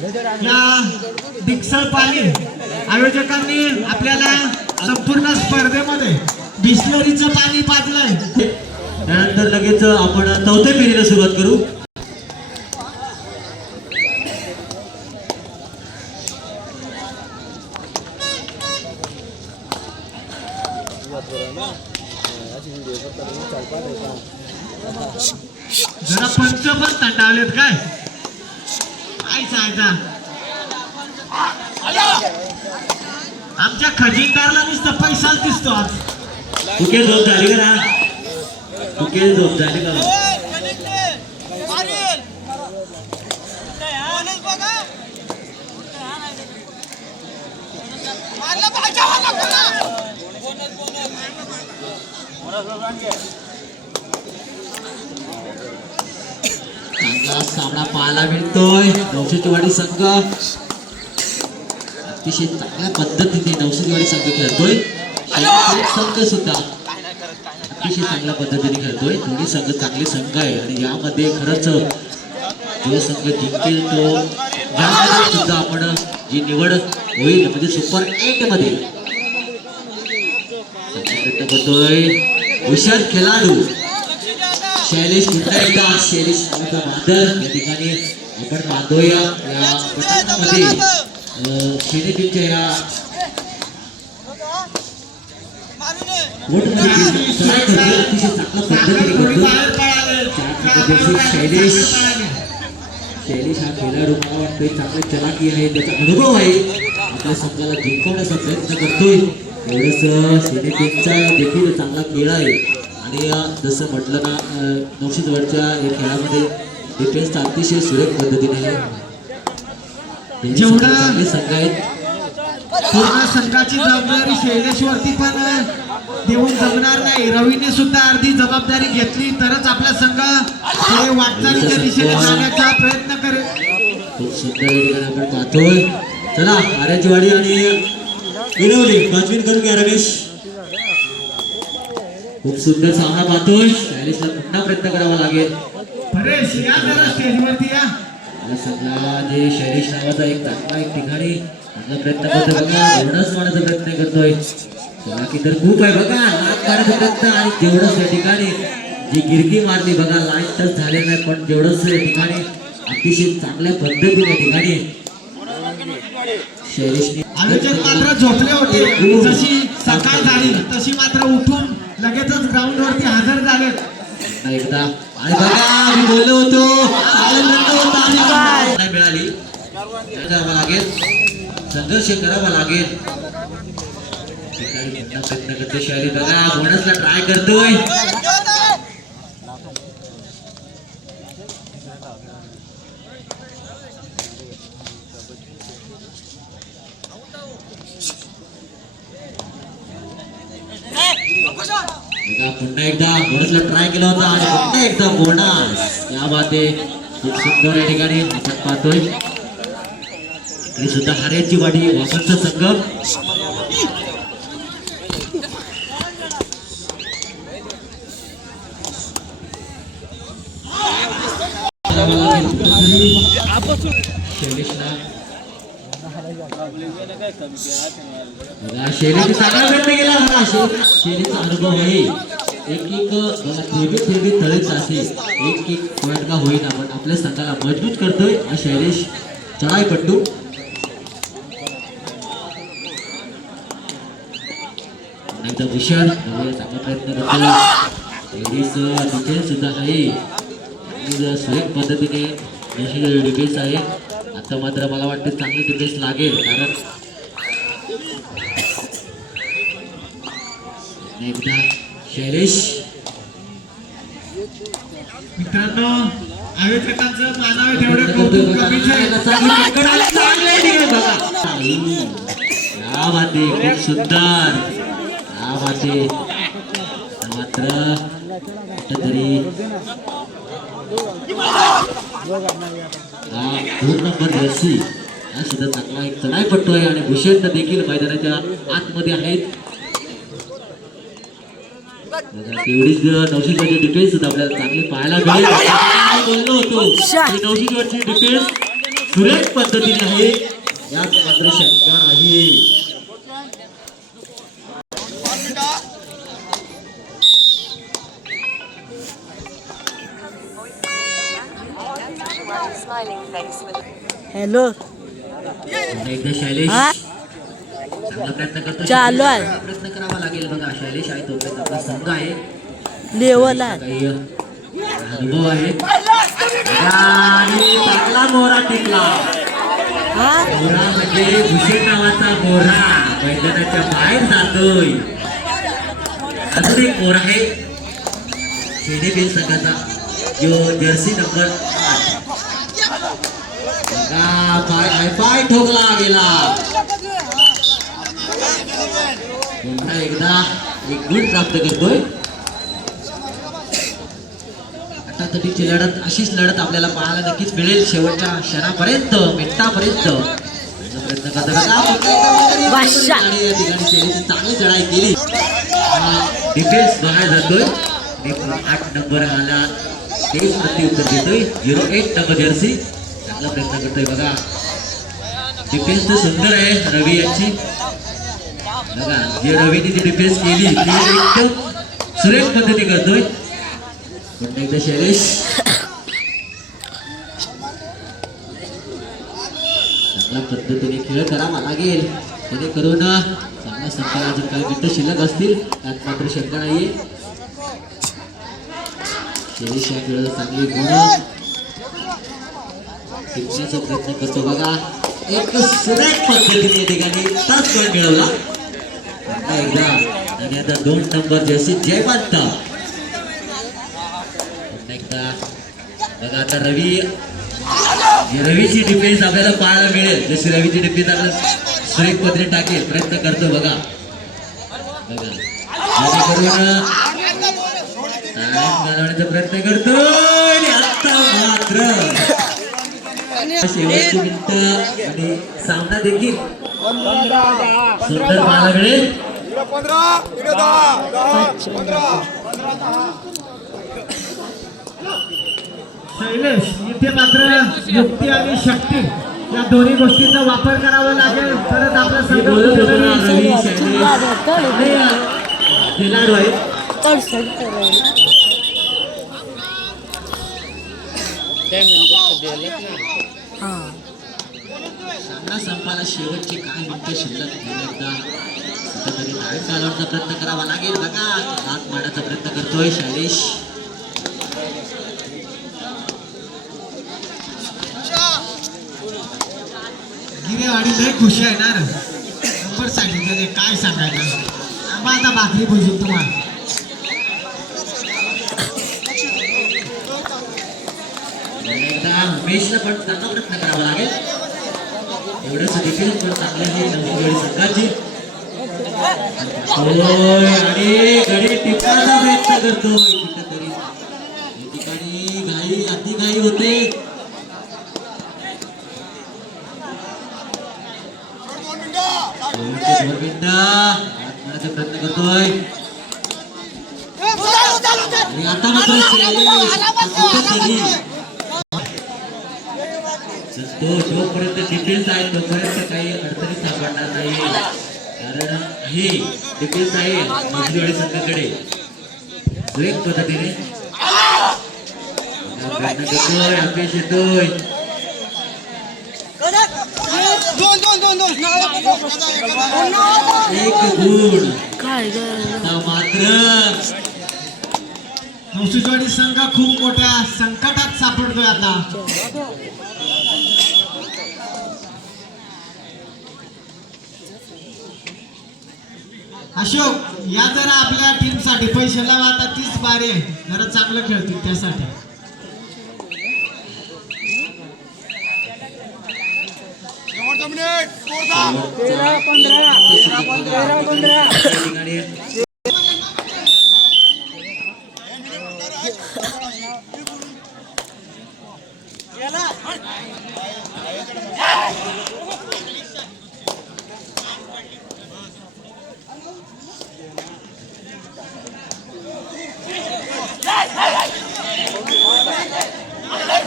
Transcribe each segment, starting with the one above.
या डिक्सळ पाणी आयोजकांनी आपल्याला संपूर्ण स्पर्धेमध्ये बिस्लरीचं पाणी पाजलंय। त्यानंतर लगेच आपण चौथ्या फेरीला सुरुवात करू। जरा पंच पण थंडावलेत काय सांगता। आमच्या खजिनदारला नुसतं पैसाच दिसतो आज। तुके झोप झाली का? तुके झोप झाली का? चांगला सामना पाहायला मिळतोय। नवशेवाडी संघ अतिशय चांगल्या पद्धतीने नवशेवाडी संघ खेळतोय। संघ सुद्धा अतिशय चांगल्या पद्धतीने खेळतोय। दोन्ही संघ चांगले संघ आहे आणि यामध्ये खरंच जो संघ जिंकेल तो यामध्ये सुद्धा आपण जी निवड होईल म्हणजे सुपर 8 मध्ये प्रयत्न करतोय हुशार खेळाडू शैलेश कुंडाईदा। शैलेश मादर या ठिकाणी आपण पाहतोय या गटामध्ये श्रेणीच्या या शैलेश हा खेळाडू मला वाटतोय चांगले चलाकी आहे, त्याचा अनुभव आहे, आपल्या संघाला जिंकवण्याचा प्रयत्न करतोय। एवढंच श्रेणीचा देखील चांगला खेळ आहे आणि जसं म्हटलं ना नवशेवाडीच्या या खेळामध्ये डिफेन्स अतिशय सुरेख पद्धतीने आहे। जेवढा चांगले संघ आहेत पूर्ण संघाची जबाबदारी शैलेशवरती पण देऊन जमणार नाही। रवीने सुद्धा अर्धी जबाबदारी घेतली तरच आपला संघ पुढे वाटचालीच्या दिशेने जाण्याचा प्रयत्न करेल। खूप सुंदर आपण पाहतोय। चला आर्याचीवाडी आणि विनवली पाचवीन करून घ्या रमेश। खूप सुंदर सामना पाहतोय। शैलेशला पुन्हा प्रयत्न करावा लागेल। परेश या जरा स्टेजवरती या। सगळा जे शैलेश नावाचा एक चांगला एक ठिकाणी आपला प्रयत्न करतोय बघा, एवढंच मारण्याचा प्रयत्न करतोय। बाकी तर खूप आहे बघा, लाईन मारण्याचा प्रयत्न आणि तेवढंच या ठिकाणी जी गिरकी मारली बघा, लाईन टच झाले नाही पण तेवढंच या ठिकाणी अतिशय चांगल्या पद्धतीने या ठिकाणी शैलेशने आयोजक मात्र झोपले होते। जशी सकाळ झाली तशी मात्र उठून लगेचच ग्राउंड वरती हजर झाले एकदा। आणि बघा मी बोललो होतो नाही मिळाली, करावा लागेल, संघर्ष करावा लागेल। प्रयत्न करतोय शैली बघा, बोनसला ट्राय करतोय। पुन्हा एकदा बोनसला ट्राय केला होता आणि पुन्हा एकदा बोनस। या बात आहे, खूप सुंदर या ठिकाणी आपण पाहतोय। आणि सुद्धा आर्याचीवाडी वापरचा संघ शैलीचा चांगला प्रयत्न केला होता। शैलीचा अनुभव आहे, एक थेबी तळीच असे एक पॉईंट का होईना पण आपल्या संघाला मजबूत करतोय हा शैलेश चढाईपट्टू। एकदा हुशार चांगला प्रयत्न करतोय। डिफेन्स सुद्धा आहे, सुरेख पद्धतीने डिफेन्स आहे। आता मात्र मला वाटतं चांगली डिफेन्स लागेल, कारण एकदा शैलेश मित्रांनो आयोजकांचं मानावे तेवढे कौतुक कमीच आहे। या बाते खूप सुंदर, या बाते मात्र कुठेतरी 2 नंबर जर्सी हा सुद्धा चांगला एक चढाईपट्टू आहे आणि भूषण देखील मैदानाच्या आतमध्ये आहेत। तेवढीच नवशेवाडीची डिफेन्स सुद्धा आपल्याला चांगली पाहायला मिळेल। बोललो होतो नवशेवाडीची डिफेन्स सुरेख पद्धतीने आहे, यात मात्र शंका नाही. हॅलो एकदा शैलेश हा चांगला प्रयत्न करतो. चालू आहे. प्रयत्न करावा लागेल बघा. शैलेश आहे तोपर्यंत आपला संघ आहे, लेवल आहे. काही अनुभव आहे. आणि चांगला मोहरा टिकला. हा मोहरा म्हणजे भूषण नावाचा मोहरा मैदानाच्या बाहेर जातोय. अजून एक मोहरा आहे शेडेबेल संघाचा, जो जर्सी नंबर 8 पाय ठोकला गेला. पुन्हा एकदा एक गुण प्राप्त करतोय. आता तटीची लढत, अशीच लढत आपल्याला पाहायला नक्कीच मिळेल शेवटच्या क्षणापर्यंत, मिनिटापर्यंत. प्रयत्न करतो बादशाह. आणि या ठिकाणी शेरीची चांगली चढाई केली. डिफेन्स बघायला जातोय. 8 नंबर आला तेच प्रत्युत्तर देतोय. 08 नंबर जर्सी चांगला प्रयत्न करतोय बघा. डिफेन्स तर सुंदर आहे रवी यांची बघा. जे रवीने जी डिफेन्स केली ती एकदम सुरेख पद्धती करतोय. पुन्हा एकदा शैलेश चांगल्या पद्धतीने खेळ करावा लागेल, जेणेकरून चांगल्या संख्येला जर काही मिनिटं शिल्लक असतील त्यात मात्र शंका नाहीये. शैलेश या खेळाला चांगली गुण टिकण्याचा प्रयत्न करतो बघा. एक सुरेख पद्धतीने या ठिकाणी तास गॉल मिळवला एकदा. आणि आता 2 नंबर जर्सी जयवंत एकदा बघा. आता रवीची डिफेन्स आपल्याला पाहायला मिळेल. जशी रवीची डिफेन्स आपल्याला सुरेख पद्धतीने टाकेल प्रयत्न करतो बघा. जेणेकरून घालवण्याचा प्रयत्न करतो. आणि आता मात्र शेवटची मिनिट आणि सामना देखील सुंदर पाहायला मिळेल. शैलेश, इथे मात्र युक्ती आणि शक्ती या दोन्ही गोष्टींचा वापर करावा लागेल तरच आपला संघ बोलत होतो ना, विजयी रवी शैलेश खेळाडू आहे. सामना संपायला शेवटचे काही मिनिटं शिल्लक घेऊन एकदा कुठेतरी धाड चालवण्याचा प्रयत्न करावा लागेल बघा. हात मारण्याचा प्रयत्न करतोय शैलेश. गिरेवाडी लय खुश आहे ना रे. नंबर सांगितलं काय सांगायचं. आंबा आता भाकरी भुजून तुम्हाला एकदा उमेशला पण चांगला प्रयत्न करावा लागेल. एवढंच देखील पण चांगले आहे नवखेड संघाची. आणि गडी टिपण्याचा प्रयत्न करतोय कुठेतरी. या ठिकाणी घाई अति घाई होते. प्रयत्न करतोय. आणि आता मात्र जोपर्यंत डिफेन्स आहे तोपर्यंत काही अडचणी सापडणार नाही. कारण हे डिफेन्स आहे मजलीवाडी संघाकडे. सुरेख पद्धतीने प्रयत्न करतोय. अपयश येतोय. एक गुण मात्र नवशिजवाडी संघ खूप मोठ्या संकटात सापडतोय आता. अशोक, या जरा आपल्या टीम साठी पैसे लावा. आता 30 बारे जरा चांगलं खेळतील त्यासाठी.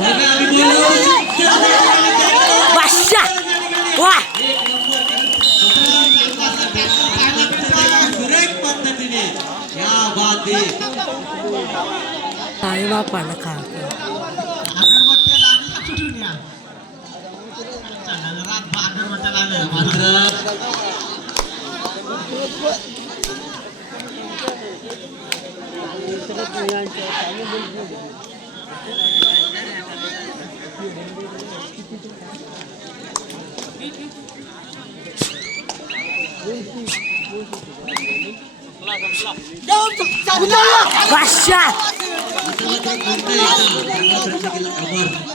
बघा आम्ही बोललो पानं खा अगरबत्त्या लागल्या कुठून या चला, रातभर अगरबत्त्या लागल्या. मात्र बादशाह चांगला प्रयत्न केला अमर